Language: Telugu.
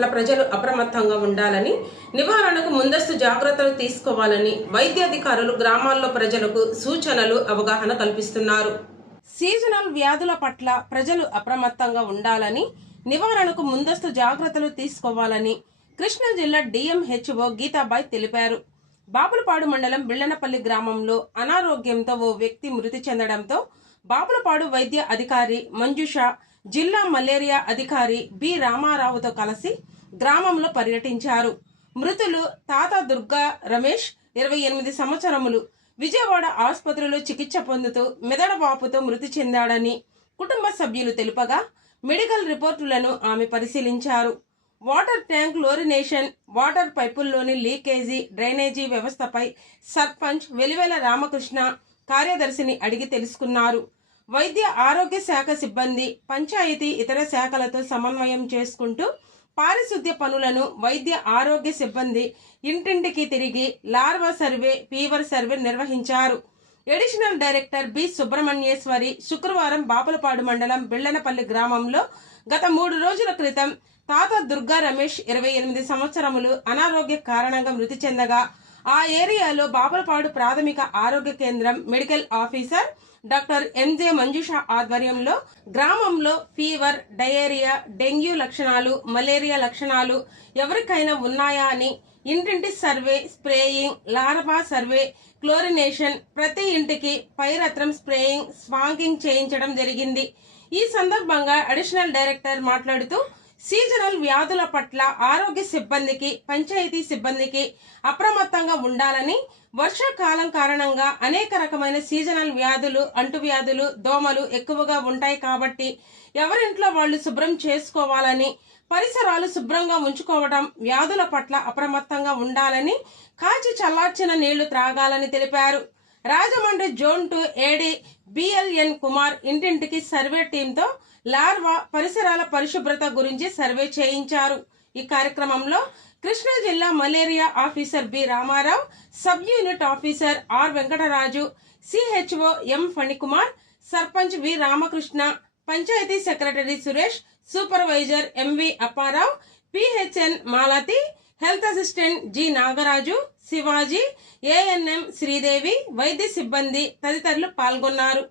పట్ల ప్రజలు అప్రమత్తంగా ఉండాలని, నివారణకు ముందస్తు జాగ్రత్తలు తీసుకోవాలని వైద్యాధికారులు గ్రామాల్లో ప్రజలకు సూచనలు, అవగాహన కల్పిస్తున్నారు. సీజనల్ వ్యాధుల పట్ల ప్రజలు అప్రమత్తంగా ఉండాలని, నివారణకు ముందస్తు జాగ్రత్తలు తీసుకోవాలని కృష్ణా జిల్లా డిఎంహెచ్ఓ గీతాబాయ్ తెలిపారు. బాపులపాడు మండలం బిళ్లనపల్లి గ్రామంలో అనారోగ్యంతో ఓ వ్యక్తి మృతి చెందడంతో బాపులపాడు వైద్య అధికారి మంజుష, జిల్లా మలేరియా అధికారి బి రామారావుతో కలిసి గ్రామంలో పర్యటించారు. మృతులు తాత దుర్గా రమేష్, 28 సంవత్సరములు, విజయవాడ ఆసుపత్రిలో చికిత్స పొందుతూ మెదడు వాపుతో మృతి చెందాడని కుటుంబ సభ్యులు తెలుపగా మెడికల్ రిపోర్టులను ఆమె పరిశీలించారు. వాటర్ ట్యాంక్ క్లోరినేషన్, వాటర్ పైపుల్లోని లీకేజీ, డ్రైనేజీ వ్యవస్థపై సర్పంచ్ వెలివేల రామకృష్ణ కార్యదర్శిని అడిగి తెలుసుకున్నారు. వైద్య ఆరోగ్య శాఖ సిబ్బంది పంచాయతీ ఇతర శాఖలతో సమన్వయం చేసుకుంటూ పారిశుద్ధ్య పనులను వైద్య ఆరోగ్య సిబ్బంది ఇంటింటికి తిరిగి లార్వా సర్వే, ఫీవర్ సర్వే నిర్వహించారు. అడిషనల్ డైరెక్టర్ బి సుబ్రహ్మణ్యేశ్వరి శుక్రవారం బాపులపాడు మండలం బిళ్లనపల్లి గ్రామంలో గత 3 రోజుల క్రితం తాత దుర్గా రమేష్, 28 సంవత్సరములు, అనారోగ్య కారణంగా మృతి చెందగా ఆ ఏరియాలో బాపులపాడు ప్రాథమిక ఆరోగ్య కేంద్రం medical officer doctor M J Manjusha ఆధ్వర్యంలో గ్రామంలో ఫీవర్, డయేరియా, డెంగ్యూ లక్షణాలు, మలేరియా లక్షణాలు ఎవరికైనా ఉన్నాయా అని ఇంటింటి survey, spraying, larva survey, chlorination, ప్రతి ఇంటికి పైరత్రం స్ప్రేయింగ్, స్వాంకింగ్ చేయించడం జరిగింది. ఈ సందర్భంగా అడిషనల్ డైరెక్టర్ మాట్లాడుతూ సీజనల్ వ్యాధుల పట్ల ఆరోగ్య సిబ్బందికి, పంచాయతీ సిబ్బందికి అప్రమత్తంగా ఉండాలని, వర్షాకాలం కారణంగా అనేక రకమైన సీజనల్ వ్యాధులు, అంటువ్యాధులు, దోమలు ఎక్కువగా ఉంటాయి కాబట్టి ఎవరింట్లో వాళ్ళు శుభ్రం చేసుకోవాలని, పరిసరాలు శుభ్రంగా ఉంచుకోవడం, వ్యాధుల పట్ల అప్రమత్తంగా ఉండాలని, కాచి చల్లార్చిన నీళ్లు త్రాగాలని తెలిపారు. రాజమండ్రి జోన్ 2 ఏడీ బిఎల్ఎన్ కుమార్ ఇంటింటికి సర్వే టీంతో లార్వా, పరిసరాల పరిశుభ్రత గురించి సర్వే చేయించారు. ఈ కార్యక్రమంలో కృష్ణా జిల్లా malaria officer B Ramarao, sub unit officer R Venkataraju, CHO M Phanikumar, sarpanch V Ramakrishna, panchayat secretary Suresh, supervisor M V Apparao, PHN Malathi, health assistant G Nagaraju, Shivaji, ANM Sridevi, వైద్య సిబ్బంది తదితరులు పాల్గొన్నారు.